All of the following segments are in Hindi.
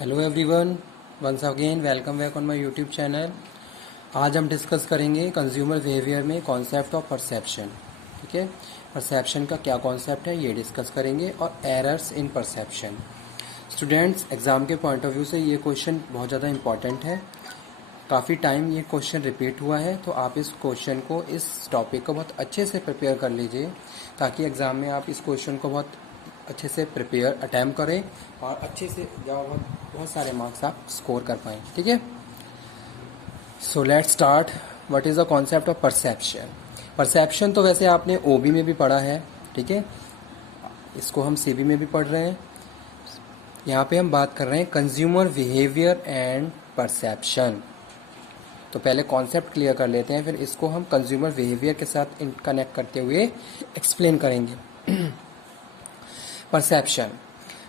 Hello everyone, once again welcome back on my YouTube channel. आज हम डिस्कस करेंगे कंज्यूमर बिहेवियर में कॉन्सेप्ट ऑफ परसेप्शन। ठीक है, परसेप्शन का क्या कॉन्सेप्ट है ये डिस्कस करेंगे और errors in perception. Students, exam के पॉइंट ऑफ व्यू से ये क्वेश्चन बहुत ज़्यादा इंपॉर्टेंट है। काफ़ी टाइम ये क्वेश्चन रिपीट हुआ है, तो आप इस क्वेश्चन को, इस टॉपिक को बहुत अच्छे से प्रिपेयर कर लीजिए ताकि एग्ज़ाम में आप इस क्वेश्चन को बहुत अच्छे से प्रिपेयर अटैम्प्ट करें और अच्छे से बहुत सारे मार्क्स आप स्कोर कर पाएँ। ठीक है, so let's start. What is the concept of perception. Perception तो वैसे आपने ओबी में भी पढ़ा है, ठीक है, इसको हम सीबी में भी पढ़ रहे हैं। यहाँ पे हम बात कर रहे हैं कंज्यूमर बिहेवियर एंड परसेप्शन। तो पहले कॉन्सेप्ट क्लियर कर लेते हैं, फिर इसको हम कंज्यूमर बिहेवियर के साथ कनेक्ट करते हुए एक्सप्लेन करेंगे। Perception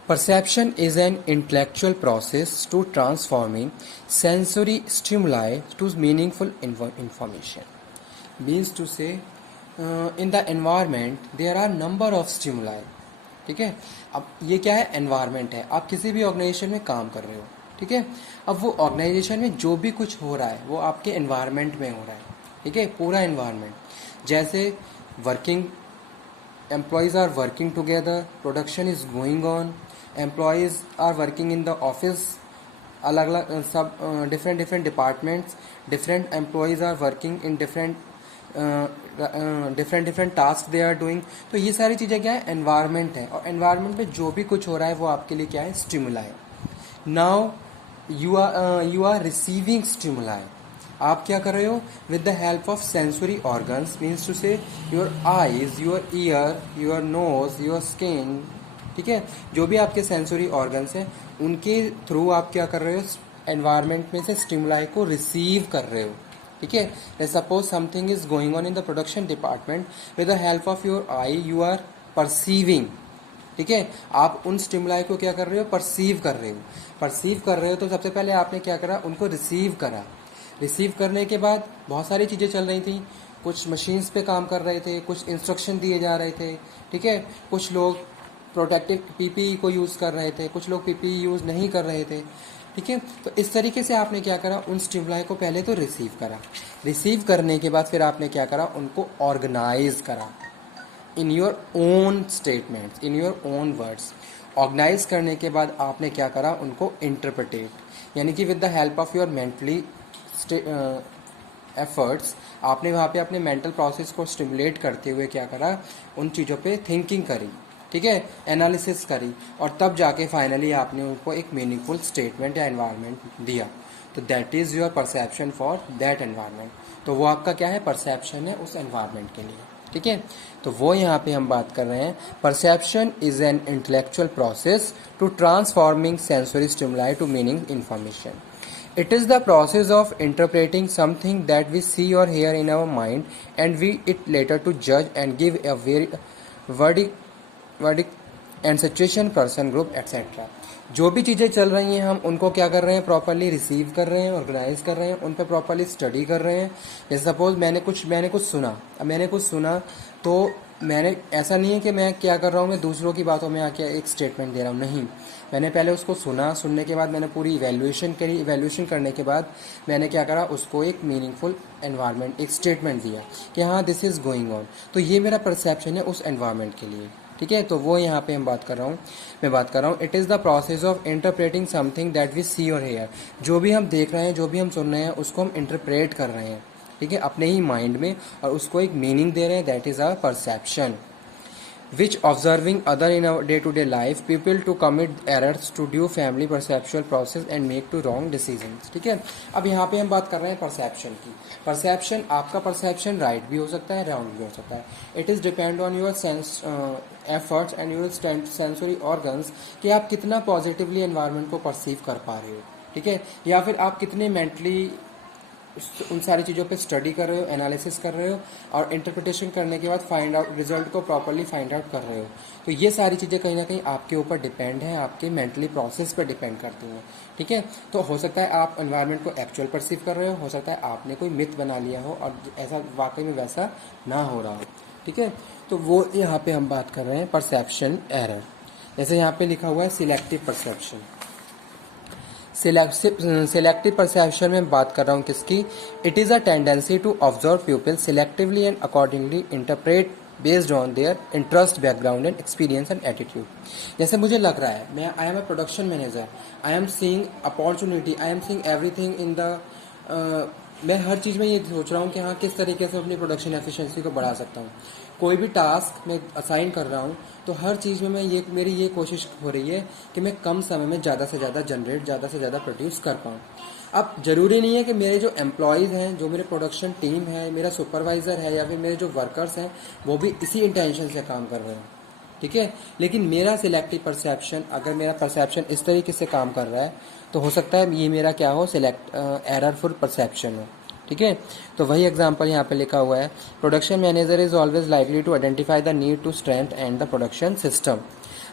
Perception is an intellectual process to transforming sensory stimuli to meaningful information. Means to say, in the environment there are number of stimuli. ठीक है, अब ये क्या है, एनवायरनमेंट है। आप किसी भी ऑर्गेनाइजेशन में काम कर रहे हो, ठीक है, अब वो ऑर्गेनाइजेशन में जो भी कुछ हो रहा है वो आपके एनवायरनमेंट में हो रहा है। ठीक है, पूरा एनवायरनमेंट, जैसे working employees are working together, production is going on, employees are working in the office, अलग अलग सब different departments, different employees are working in different task they are doing. तो ये सारी चीज़ें क्या है, एनवायरनमेंट है, और एनवायरनमेंट में जो भी कुछ हो रहा है वो आपके लिए क्या है, stimuli. Now you are receiving stimuli. आप क्या कर रहे हो, with the help of sensory organs, means to say your eyes, your ear, your nose, your skin. ठीक है, जो भी आपके सेंसरी ऑर्गन्स हैं उनके थ्रू आप क्या कर रहे हो, एनवायरनमेंट में से स्टिमुलाई को रिसीव कर रहे हो। ठीक है, suppose something is going on in the production department, with the help of your eye you are perceiving. ठीक है, आप उन स्टिमुलाई को क्या कर रहे हो, परसीव कर रहे हो। परसीव कर रहे हो तो सबसे पहले आपने क्या करा, उनको रिसीव करा। रिसीव करने के बाद बहुत सारी चीज़ें चल रही थी, कुछ मशीन्स पे काम कर रहे थे, कुछ इंस्ट्रक्शन दिए जा रहे थे। ठीक है, कुछ लोग प्रोटेक्टिव पीपीई को यूज़ कर रहे थे, कुछ लोग पीपीई यूज़ नहीं कर रहे थे। ठीक है, तो इस तरीके से आपने क्या करा, उन स्टिमुलाई को पहले तो रिसीव करा। रिसीव करने के बाद फिर आपने क्या करा, उनको ऑर्गेनाइज करा in your own statements, in your own words. Organise करने के बाद आपने क्या करा, उनको इंटरप्रिटेट, यानी कि with the help of your mentally efforts, आपने वहाँ पे अपने मेंटल प्रोसेस को स्टिमुलेट करते हुए क्या करा, उन चीज़ों पे थिंकिंग करी। ठीक है, एनालिसिस करी, और तब जाके फाइनली आपने उनको एक मीनिंगफुल स्टेटमेंट या एनवायरनमेंट दिया। तो that is your perception for that environment. तो वो आपका क्या है, परसेप्शन है उस एनवायरनमेंट के लिए। ठीक है, तो वो यहाँ पे हम बात कर रहे हैं, perception is an intellectual process to transforming sensory stimuli to meaning information. It is the process of interpreting something that we see or hear in our mind, and we it later to judge and give a verdict and situation, person, group, etc. जो भी चीज़ें चल रही हैं हम उनको क्या कर रहे हैं, प्रॉपरली रिसीव कर रहे हैं, ऑर्गेनाइज कर रहे हैं, उन पर प्रॉपरली स्टडी कर रहे हैं। जैसे सपोज मैंने कुछ सुना, अब मैंने कुछ सुना तो मैंने, ऐसा नहीं है कि मैं क्या कर रहा हूँ, मैं दूसरों की बातों में आके एक स्टेटमेंट दे रहा हूँ, नहीं। मैंने पहले उसको सुना, सुनने के बाद मैंने पूरी इवैल्यूएशन करी, इवैल्यूएशन करने के बाद मैंने क्या करा, उसको एक मीनिंगफुल एनवायरनमेंट, एक स्टेटमेंट दिया कि हाँ दिस इज़ गोइंग ऑन। तो ये मेरा परसेप्शन है उस एनवायरनमेंट के लिए। ठीक है, तो वो यहाँ पे मैं बात कर रहा हूँ, it is the process of interpreting something that we see और हेयर। जो भी हम देख रहे हैं, जो भी हम सुन रहे हैं, उसको हम इंटरप्रेट कर रहे हैं, ठीक है, अपने ही माइंड में, और उसको एक मीनिंग दे रहे हैं, that is our perception. Which observing other in our day-to-day life, people to commit errors to due family perceptual process and make to wrong decisions। ठीक है, अब यहाँ पे हम बात कर रहे हैं परसेप्शन की। परसेप्शन, आपका परसेप्शन राइट भी हो सकता है, रॉन्ग भी हो सकता है। It is depend on your sense efforts and your sensory organs, कि आप कितना पॉजिटिवली एनवायरनमेंट को परसीव कर पा रहे हो। ठीक है, या फिर आप कितने मेंटली उन सारी चीज़ों पे स्टडी कर रहे हो, एनालिसिस कर रहे हो, और इंटरप्रिटेशन करने के बाद फाइंड आउट, रिजल्ट को प्रॉपरली फाइंड आउट कर रहे हो। तो ये सारी चीज़ें कहीं ना कहीं आपके ऊपर डिपेंड है, आपके मेंटली प्रोसेस पर डिपेंड करती हैं। ठीक है, तो हो सकता है आप एनवायरनमेंट को एक्चुअल परसीव कर रहे हो सकता है आपने कोई मिथ बना लिया हो और ऐसा वाकई में वैसा ना हो रहा हो। ठीक है, तो वो यहाँ पे हम बात कर रहे हैं परसेप्शन एरर। जैसे यहाँ पे लिखा हुआ है सिलेक्टिव परसेप्शन। सिलेक्टिव परसेप्शन में बात कर रहा हूँ किसकी? It is a tendency to observe people selectively and accordingly interpret based on their interest, background and experience and attitude. जैसे मुझे लग रहा है, मैं I am a production manager, I am seeing opportunity, I am seeing everything in the मैं हर चीज़ में ये सोच रहा हूँ कि हाँ किस तरीके से अपनी प्रोडक्शन एफिशिएंसी को बढ़ा सकता हूँ। कोई भी टास्क मैं असाइन कर रहा हूँ तो हर चीज़ में मेरी ये कोशिश हो रही है कि मैं कम समय में ज़्यादा से ज़्यादा जनरेट, ज़्यादा से ज़्यादा प्रोड्यूस कर पाऊँ। अब ज़रूरी नहीं है कि मेरे जो एम्प्लॉयज़ हैं, जो मेरे प्रोडक्शन टीम है, मेरा सुपरवाइज़र है या फिर मेरे जो वर्कर्स हैं वो भी इसी इंटेंशन से काम कर रहे हैं, ठीक है। लेकिन मेरा सिलेक्टिव परसेप्शन, अगर मेरा परसेप्शन इस तरीके से काम कर रहा है तो हो सकता है ये मेरा क्या हो, एररफुल परसेप्शन हो, ठीक है। तो वही एग्जांपल यहाँ पे लिखा हुआ है, production manager is always likely to identify the need to strength and the production system.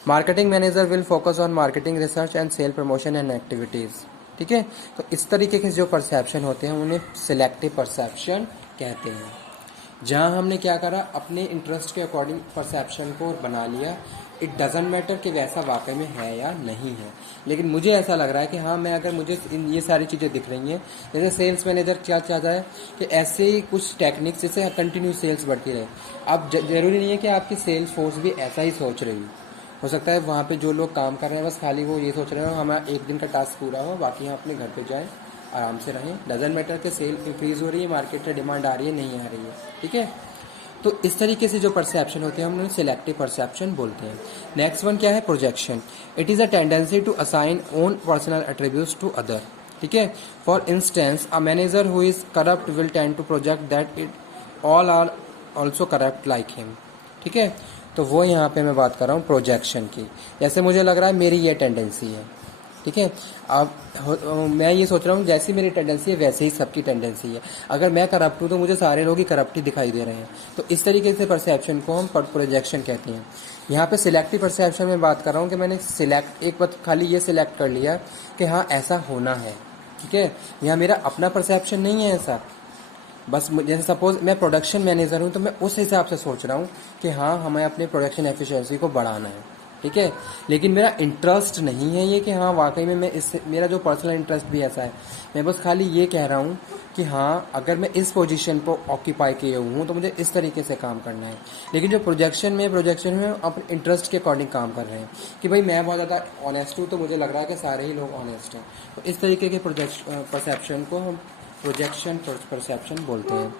Marketing manager will focus on marketing research and sale promotion and activities, ठीक है। तो इस तरीके के जो परसेप्शन होते हैं उन्हें सिलेक्टिव परसेप्शन कहते हैं, जहाँ हमने क्या करा, अपने इंटरेस्ट के अकॉर्डिंग परसेप्शन को बना लिया। इट डजेंट मैटर कि वैसा वाकई में है या नहीं है, लेकिन मुझे ऐसा लग रहा है कि हाँ, मैं अगर मुझे ये सारी चीज़ें दिख रही हैं, जैसे सेल्स मैनेजर क्या चाहता है कि ऐसे ही कुछ टेक्निक्स जिससे कंटिन्यू सेल्स बढ़ती रहे। अब ज़रूरी नहीं है कि आपकी सेल्स फोर्स भी ऐसा ही सोच रही हो सकता है वहाँ पे जो लोग काम कर रहे हैं बस खाली वो ये सोच रहे हो हमारा एक दिन का टास्क पूरा हो, बाकी हम अपने घर पे जाएं, आराम से रहें। डजेंट मैटर कि सेल इंक्रीज़ हो रही है, मार्केट में डिमांड आ रही है, नहीं आ रही है, ठीक है। तो इस तरीके से जो परसेप्शन होते हैं हम उन्हें सिलेक्टिव परसेप्शन बोलते हैं। नेक्स्ट वन क्या है, projection. It is a tendency to assign own personal attributes to other, ठीक है। For instance a manager who is corrupt will tend to project that it all are also corrupt like him, ठीक है। तो वो यहाँ पे मैं बात कर रहा हूँ प्रोजेक्शन की। जैसे मुझे लग रहा है मेरी ये टेंडेंसी है, ठीक है। अब मैं ये सोच रहा हूँ जैसी मेरी टेंडेंसी है वैसे ही सबकी टेंडेंसी है। अगर मैं करप्ट हूँ तो मुझे सारे लोग ही करप्ट ही दिखाई दे रहे हैं। तो इस तरीके से परसेप्शन को हम प्रोजेक्शन कहते हैं। यहाँ पे सिलेक्टिव परसेप्शन में बात कर रहा हूँ कि मैंने एक बात खाली ये सिलेक्ट कर लिया कि हाँ ऐसा होना है, ठीक है। यहाँ मेरा अपना परसेप्शन नहीं है ऐसा, बस जैसे सपोज मैं प्रोडक्शन मैनेजर हूँ तो मैं उस हिसाब से सोच रहा हूँ कि हाँ हमें अपने प्रोडक्शन एफिशिएंसी को बढ़ाना है, ठीक है। लेकिन मेरा इंटरेस्ट नहीं है ये कि हाँ वाकई में मैं इससे, मेरा जो पर्सनल इंटरेस्ट भी ऐसा है, मैं बस खाली ये कह रहा हूँ कि हाँ अगर मैं इस पोजीशन को ऑक्यूपाई किए हूँ तो मुझे इस तरीके से काम करना है। लेकिन जो प्रोजेक्शन में अपने इंटरेस्ट के अकॉर्डिंग काम कर रहे हैं कि भाई मैं बहुत ज़्यादा ऑनेस्ट हूँ तो मुझे लग रहा है कि सारे ही लोग ऑनेस्ट हैं। तो इस तरीके के परसेप्शन को हम प्रोजेक्शन परसेप्शन बोलते हैं।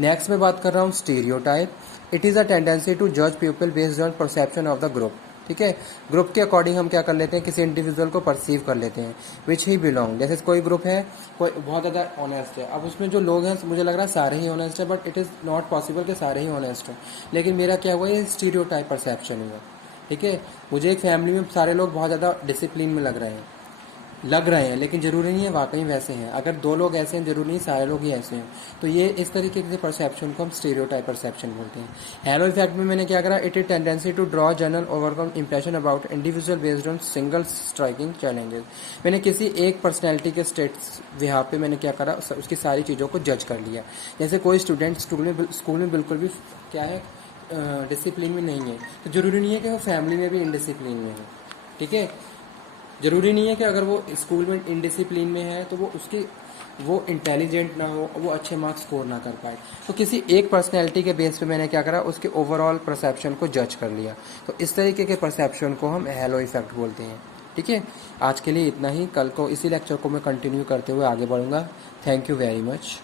नेक्स्ट में बात कर रहा हूँ stereotype. It is a tendency to जज people based on perception of the group, ठीक है। ग्रुप के अकॉर्डिंग हम क्या कर लेते हैं, किसी इंडिविजुअल को परसीव कर लेते हैं विच ही बिलोंग। जैसे कोई ग्रुप है, कोई बहुत ज़्यादा ऑनेस्ट है, अब उसमें जो लोग हैं मुझे लग रहा है सारे ही ऑनेस्ट है, but it is not possible कि सारे ही ऑनेस्ट हों। लेकिन मेरा क्या हुआ, ये स्टीरियोटाइप परसेप्शन हुआ, ठीक है। मुझे एक फैमिली में सारे लोग बहुत ज़्यादा डिसिप्लिन में लग रहे हैं, लेकिन ज़रूरी नहीं है वाकई वैसे हैं। अगर दो लोग ऐसे हैं ज़रूरी नहीं सारे लोग ही ऐसे हैं। तो ये इस तरीके से परसेप्शन को हम स्टीरियोटाइप परसेप्शन बोलते हैं। हैलो इफेक्ट में मैंने क्या करा, it is tendency to draw general overcome impression about individual based on single striking challenges. मैंने किसी एक पर्सनैलिटी के स्टेट्स यहाँ पे मैंने क्या करा, उसकी सारी चीज़ों को जज कर लिया। जैसे कोई स्टूडेंट स्कूल में बिल्कुल भी क्या है, डिसिप्लिन में नहीं है, तो ज़रूरी नहीं है कि वो फैमिली में भी इनडिसिप्लिन में है, ठीक है। ज़रूरी नहीं है कि अगर वो स्कूल में इनडिसिप्लिन में है तो वो इंटेलिजेंट ना हो, वो अच्छे मार्क्स स्कोर ना कर पाए। तो किसी एक पर्सनैलिटी के बेस पे मैंने क्या करा, उसके ओवरऑल परसेप्शन को जज कर लिया। तो इस तरीके के परसेप्शन को हम हैलो इफेक्ट बोलते हैं, ठीक है। आज के लिए इतना ही, कल को इसी लेक्चर को मैं कंटिन्यू करते हुए आगे बढ़ूंगा। Thank you very much.